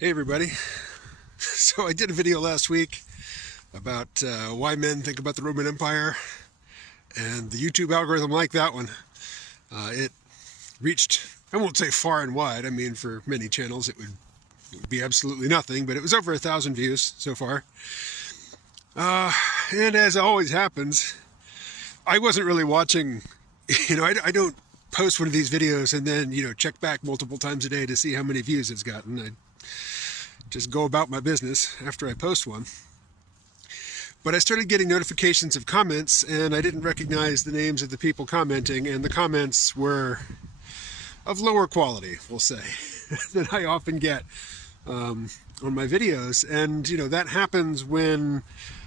Hey everybody. So I did a video last week about why men think about the Roman Empire, and the YouTube algorithm liked that one. It reached, I won't say far and wide, I mean for many channels it would be absolutely nothing, but it was over 1,000 views so far. And as always happens, I wasn't really watching, I don't post one of these videos and then, check back multiple times a day to see how many views it's gotten. I just go about my business after I post one. But I started getting notifications of comments, and I didn't recognize the names of the people commenting, and the comments were of lower quality, we'll say, than I often get on my videos. And, that happens when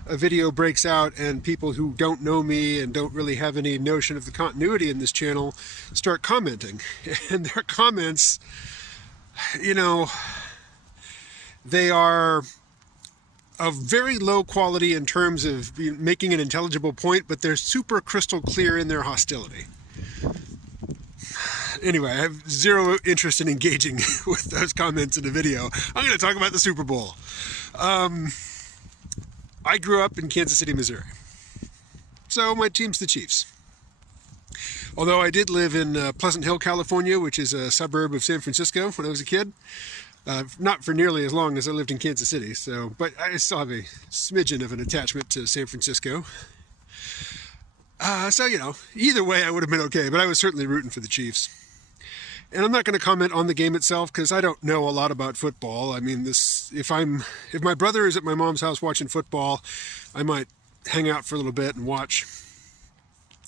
a video breaks out and people who don't know me and don't really have any notion of the continuity in this channel start commenting. And their comments, they are of very low quality in terms of making an intelligible point, but they're super crystal clear in their hostility. Anyway, I have zero interest in engaging with those comments in a video. I'm going to talk about the Super Bowl. I grew up in Kansas City, Missouri. So my team's the Chiefs. Although I did live in Pleasant Hill, California, which is a suburb of San Francisco when I was a kid. Not for nearly as long as I lived in Kansas City, but I still have a smidgen of an attachment to San Francisco. Either way I would have been okay, but I was certainly rooting for the Chiefs. And I'm not going to comment on the game itself because I don't know a lot about football. I mean, if my brother is at my mom's house watching football, I might hang out for a little bit and watch.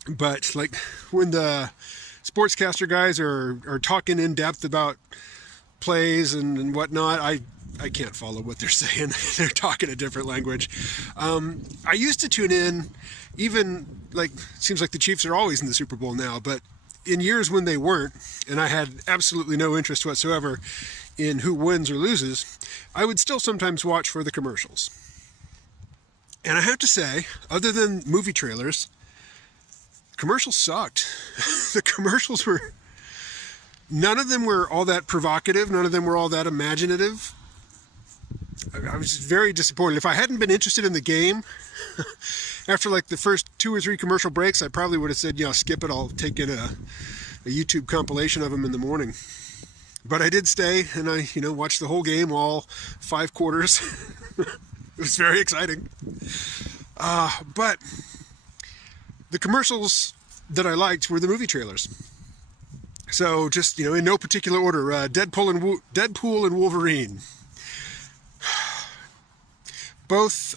But like when the sportscaster guys are talking in depth about plays and whatnot, I can't follow what they're saying. They're talking a different language. I used to tune in, even it seems like the Chiefs are always in the Super Bowl now, but in years when they weren't, and I had absolutely no interest whatsoever in who wins or loses, I would still sometimes watch for the commercials. And I have to say, other than movie trailers, commercials sucked. The commercials were... None of them were all that provocative. None of them were all that imaginative. I was very disappointed. If I hadn't been interested in the game, after the first 2 or 3 commercial breaks, I probably would have said, skip it. I'll take in a YouTube compilation of them in the morning. But I did stay, and I, watched the whole game, all 5 quarters. It was very exciting. But the commercials that I liked were the movie trailers. So just, in no particular order, Deadpool and Wolverine. Both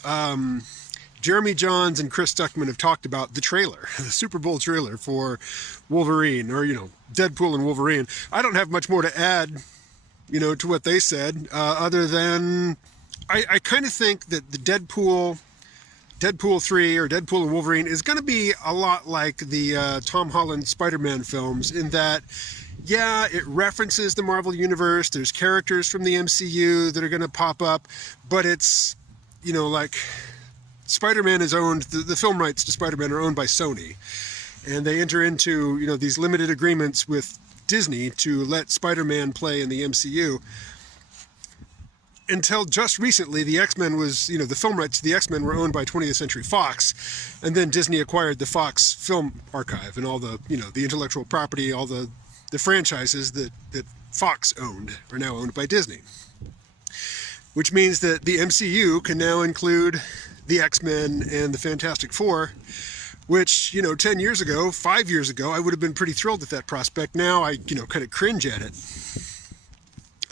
Jeremy Jahns and Chris Stuckman have talked about the trailer, the Super Bowl trailer for Wolverine, or, Deadpool and Wolverine. I don't have much more to add, to what they said, other than I kind of think that the Deadpool 3 or Deadpool and Wolverine is going to be a lot like the Tom Holland Spider-Man films in that, it references the Marvel Universe. There's characters from the MCU that are going to pop up, but it's, Spider-Man is owned, the film rights to Spider-Man are owned by Sony. And they enter into, these limited agreements with Disney to let Spider-Man play in the MCU. Until just recently, the X-Men was, the film rights to the X-Men were owned by 20th Century Fox, and then Disney acquired the Fox Film Archive and all the, the intellectual property, all the franchises that Fox owned are now owned by Disney. Which means that the MCU can now include the X-Men and the Fantastic Four, which, 10 years ago, 5 years ago, I would have been pretty thrilled at that prospect. Now I, kind of cringe at it.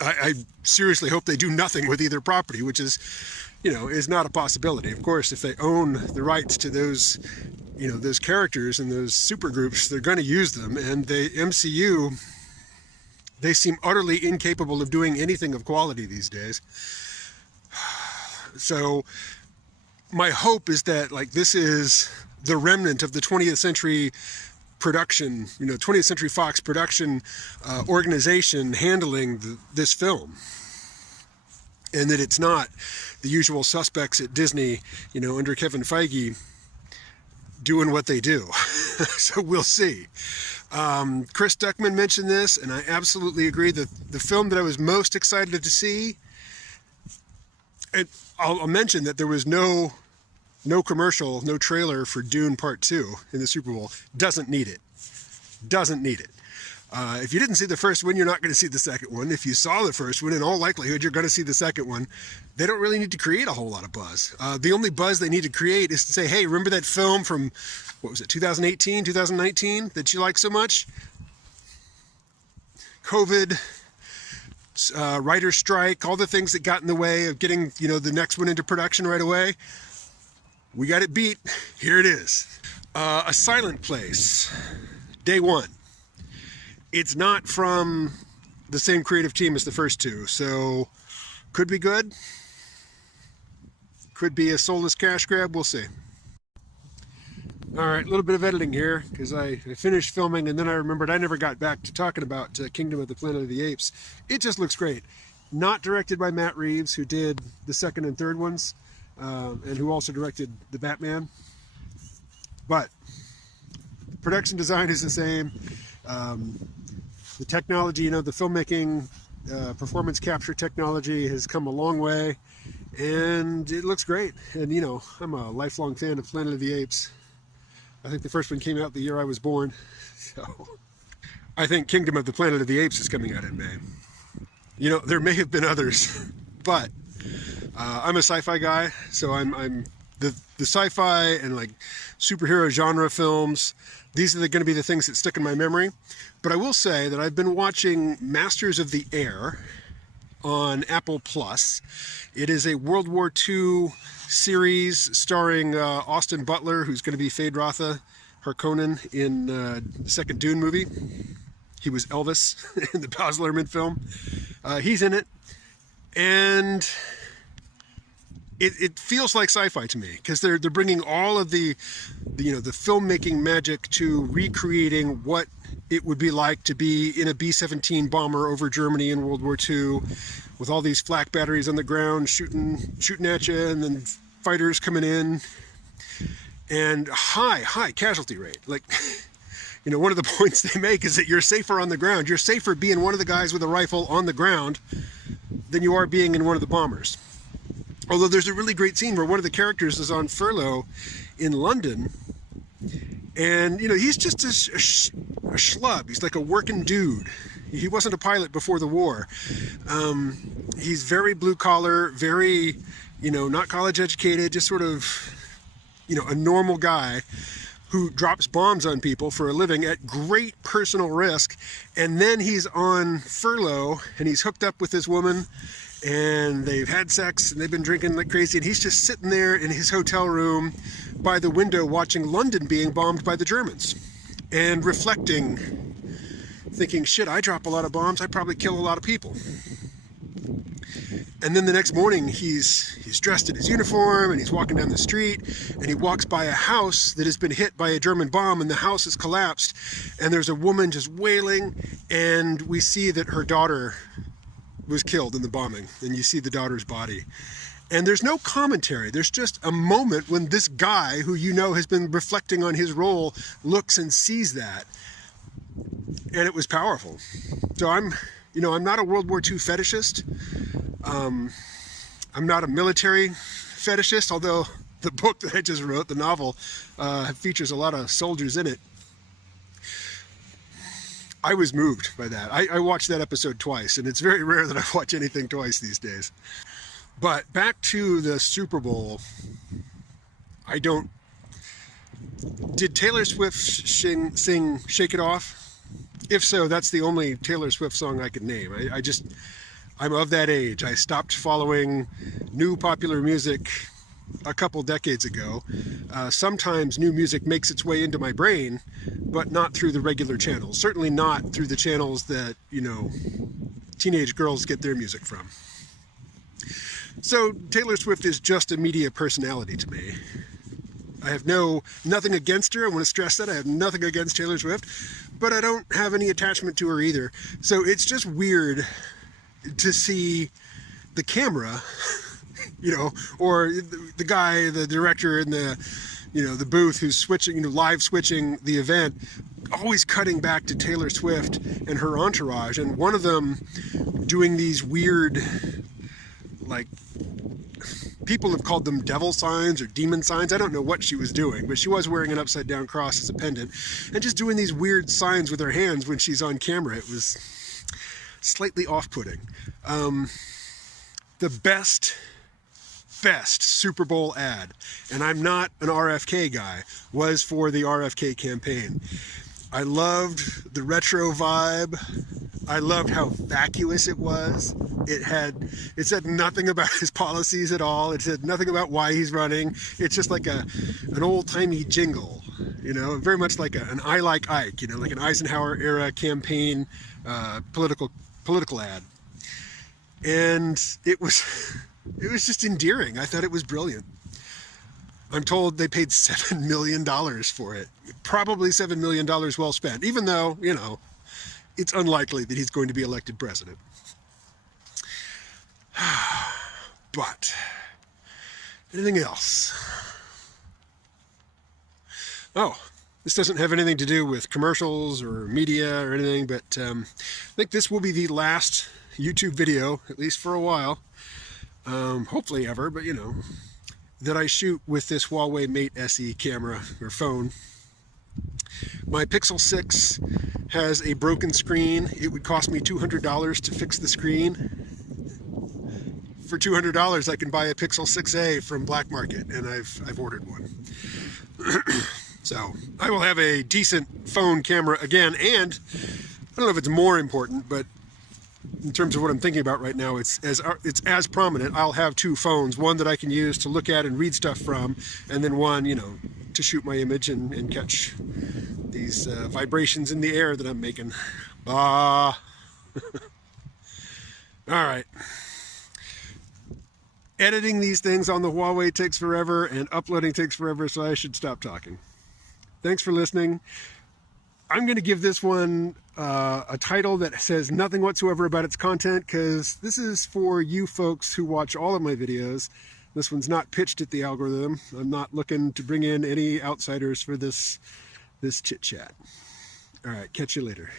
I seriously hope they do nothing with either property, which is, is not a possibility. Of course, if they own the rights to those, those characters and those supergroups, they're going to use them. And the MCU, they seem utterly incapable of doing anything of quality these days. So my hope is that, this is the remnant of the 20th century production, 20th Century Fox production organization handling this film. And that it's not the usual suspects at Disney, under Kevin Feige, doing what they do. So we'll see. Chris Stuckman mentioned this, and I absolutely agree that the film that I was most excited to see And I'll mention that there was no commercial, no trailer for Dune Part 2 in the Super Bowl. Doesn't need it. Doesn't need it. If you didn't see the first one, you're not going to see the second one. If you saw the first one, in all likelihood, you're going to see the second one. They don't really need to create a whole lot of buzz. The only buzz they need to create is to say, hey, remember that film from, what was it, 2018, 2019 that you like so much? COVID, writer's strike, all the things that got in the way of getting, the next one into production right away. We got it beat. Here it is. A Silent Place, day one. It's not from the same creative team as the first two, so could be good. Could be a soulless cash grab. We'll see. All right, a little bit of editing here because I finished filming and then I remembered I never got back to talking about Kingdom of the Planet of the Apes. It just looks great. Not directed by Matt Reeves, who did the second and third ones, and who also directed the Batman. But production design is the same. The technology, the filmmaking, performance capture technology has come a long way, and it looks great. And I'm a lifelong fan of Planet of the Apes. I think the first one came out the year I was born, so I think Kingdom of the Planet of the Apes is coming out in May. There may have been others, but I'm a sci-fi guy, so I'm the sci-fi and like superhero genre films. These are going to be the things that stick in my memory. But I will say that I've been watching Masters of the Air on Apple Plus. It is a World War II series starring Austin Butler, who's going to be Phaedra Harkonnen in the second Dune movie. He was Elvis in the Baz Luhrmann film. He's in it, and it feels like sci-fi to me because they're bringing all of the filmmaking magic to recreating what it would be like to be in a B-17 bomber over Germany in World War II, with all these flak batteries on the ground shooting at you, and then fighters coming in, and high casualty rate. Like, one of the points they make is that you're safer on the ground. You're safer being one of the guys with a rifle on the ground than you are being in one of the bombers. Although there's a really great scene where one of the characters is on furlough in London, and he's just a schlub. He's like a working dude. He wasn't a pilot before the war. He's very blue collar, very, not college educated, just sort of, a normal guy who drops bombs on people for a living at great personal risk. And then he's on furlough and he's hooked up with this woman, and they've had sex and they've been drinking like crazy, and he's just sitting there in his hotel room by the window watching London being bombed by the Germans and reflecting, thinking, shit, I drop a lot of bombs, I probably kill a lot of people. And then the next morning he's dressed in his uniform and he's walking down the street, and he walks by a house that has been hit by a German bomb, and the house has collapsed, and there's a woman just wailing, and we see that her daughter was killed in the bombing, and you see the daughter's body. And there's no commentary. There's just a moment when this guy, who has been reflecting on his role, looks and sees that. And it was powerful. So I'm not a World War II fetishist. I'm not a military fetishist, although the book that I just wrote, the novel, features a lot of soldiers in it. I was moved by that. I watched that episode twice, and it's very rare that I watch anything twice these days. But back to the Super Bowl. Did Taylor Swift sing Shake It Off? If so, that's the only Taylor Swift song I could name. I'm of that age. I stopped following new popular music a couple decades ago. Sometimes new music makes its way into my brain, but not through the regular channels. Certainly not through the channels that, teenage girls get their music from. So Taylor Swift is just a media personality to me. I have nothing against her. I want to stress that. I have nothing against Taylor Swift, but I don't have any attachment to her either. So it's just weird to see the camera, or the guy, the director in the booth who's switching, live switching the event, always cutting back to Taylor Swift and her entourage, and one of them doing these weird, like, people have called them devil signs or demon signs. I don't know what she was doing, but she was wearing an upside down cross as a pendant and just doing these weird signs with her hands when she's on camera. It was slightly off-putting. The best Super Bowl ad, and I'm not an RFK guy, was for the RFK campaign. I loved the retro vibe. I loved how vacuous it was. It said nothing about his policies at all. It said nothing about why he's running. It's just like an old-timey jingle, you know, very much like an I Like Ike, you know, like an Eisenhower era campaign political ad. And it was just endearing. I thought it was brilliant. I'm told they paid $7 million for it. Probably $7 million well spent, even though, you know, it's unlikely that he's going to be elected president. But, anything else? Oh, this doesn't have anything to do with commercials or media or anything, but I think this will be the last YouTube video, at least for a while, hopefully ever, but you know, that I shoot with this Huawei Mate SE camera or phone. My Pixel 6 has a broken screen. It would cost me $200 to fix the screen. For $200 I can buy a Pixel 6a from Black Market, and I've ordered one. So I will have a decent phone camera again, and I don't know if it's more important, but in terms of what I'm thinking about right now, it's as prominent. I'll have two phones, one that I can use to look at and read stuff from, and then one, you know, to shoot my image and catch these vibrations in the air that I'm making. All right. Editing these things on the Huawei takes forever, and uploading takes forever, so I should stop talking. Thanks for listening. I'm going to give this one a title that says nothing whatsoever about its content, because this is for you folks who watch all of my videos. This one's not pitched at the algorithm. I'm not looking to bring in any outsiders for this chit-chat. All right, catch you later.